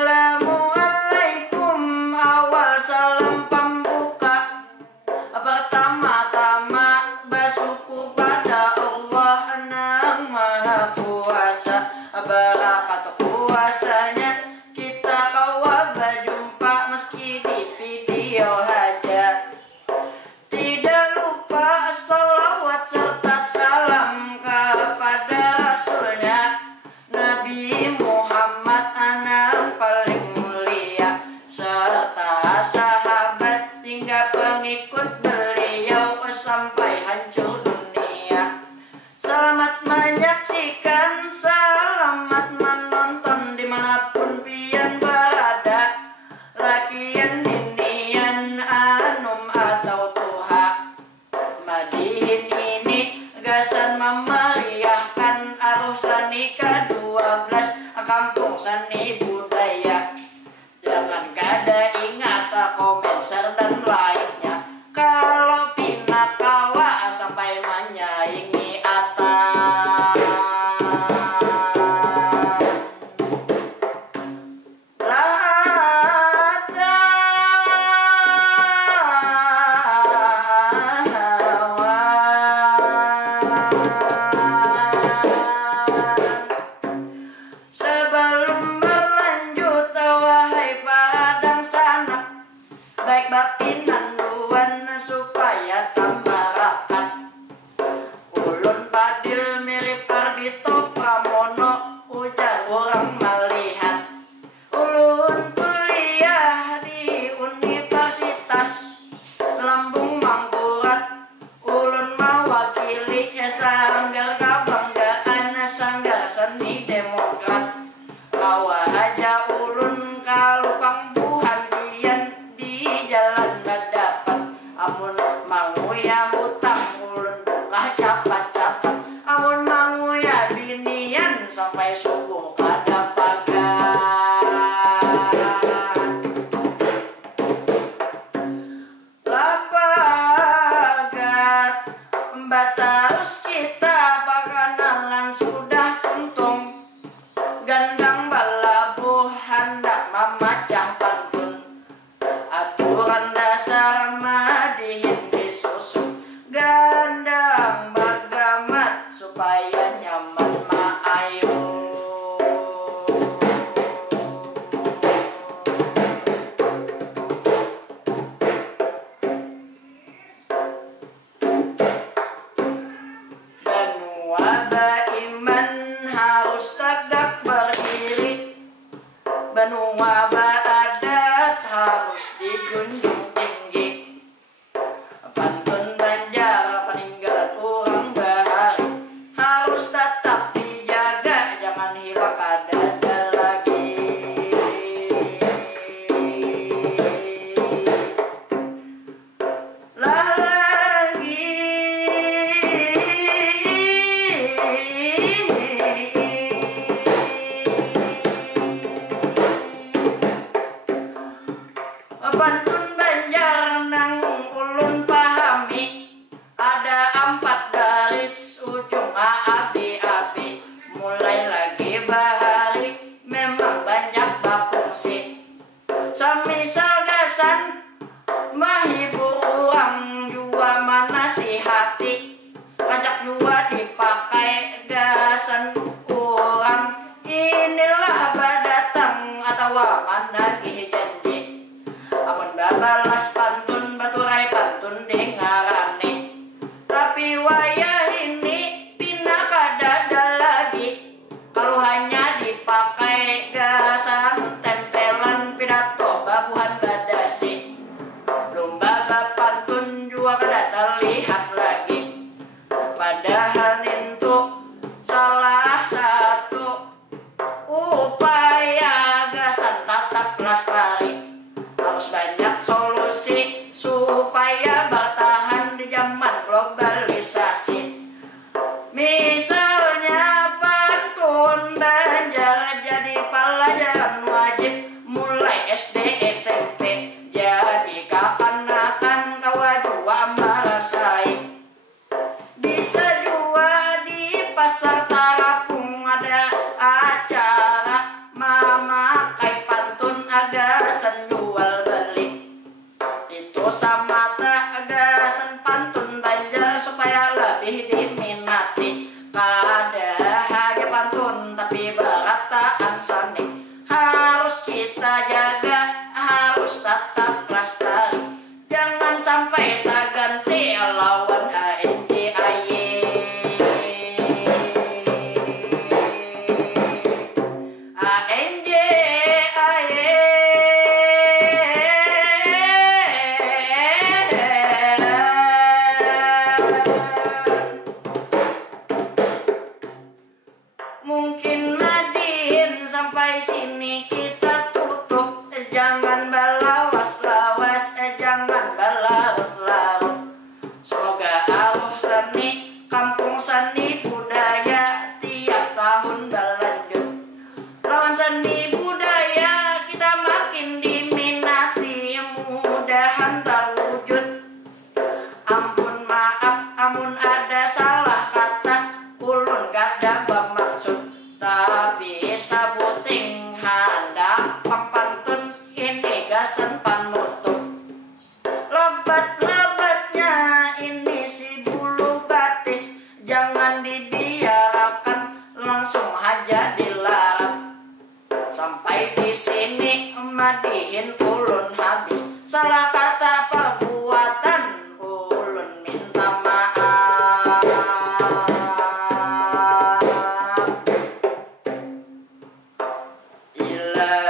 Assalamualaikum, awal salam pembuka. Pertama-tama bersyukur pada Allah yang Maha Kuasa. Berkat kuasanya kita kawa berjumpa meski di video aja. Tidak lupa salawat serta salam kepada Rasulnya Nabi Muhammad yang paling mulia, serta sahabat hingga pengikut beliau sampai hancur dunia. Selamat menyaksikan, selamat menonton dimanapun pian berada. Lakian dinian anum atau tuha, madihin ini gasan memeriahkan arus seni ke-12 kampung seni budaya. Jangan kada ingat komen, share dan like-nya. Kalau pina kawa sampai menyaingi atas. Sebelum berlanjut, wahai para sanak, baik batin nanduan supaya tambah rakat. Ulun Padil mirip Ardito Pramono, ujar orang melihat. Ulun kuliah di Universitas Lambung Mangkurat. Ulun mewakili sanggar kebanggaan, sanggar seni Demokrat. Kawa aja ulun kalupang buhantian di jalan berdapat. Amun manguya hutang ulun buka capat-capat. Amun manguya binian sampai subuh kada pagat. Lapagat batarus kita paganalan sudah tuntung. Gandang balabu hendak memacah pantun. Aturan dasar madihin disusun. Gandang bagamat supaya nyaman maayu. Dan wabah iman harus tegak berdiri. Benua adat harus dijunjung tinggi. Pantun Banjar peninggalan orang bahari harus tetap dijaga, jangan hilang kada lagi. Lah lagi pantun Banjar nang ulun pahami. Ada 4 garis ujung abi-abi. Mulai lagi bahari memang banyak berfungsi. Semisal gasan mahibur orang jua menasihati. Ngajak jua dipakai gasan orang. Inilah badatang atau menagih janji. Amun babalas pantun baturai pantun dengarane. Tapi wayah ini pina kadada lagi. Kalau hanya dipakai gasan tempelan pidato babuhan badasi. Lomba pantun jua kada terlihat lagi. Padahal itu salah satu upaya gasan tetap lestari. Harus banyak solusi agasan jual beli. Itu sama tak agasan pantun Banjar supaya lebih diminati. Kada hanya pantun tapi berataan seni harus kita jaga, harus tetap lestari. Jangan sampai tak ganti lawan ANJ-AY. Mungkin Nadine sampai sini kita tutup. Jangan balawas-lawas, jangan balarut-larut. Semoga arwah seni, kampung seni budaya tiap tahun berlanjut. Lawan seni budaya kita makin diminati, mudahan terwujud. Ampun maaf, amun ada salah kata, ulun kada bermaksud. Tapi sabuting handap pantun ini gasan panutup. Lebat-lebatnya ini si bulu batis, jangan dibiarkan, langsung aja dilarang. Sampai di sini madihin ulun habis, salah kata perbuatan ulun minta maaf. Ila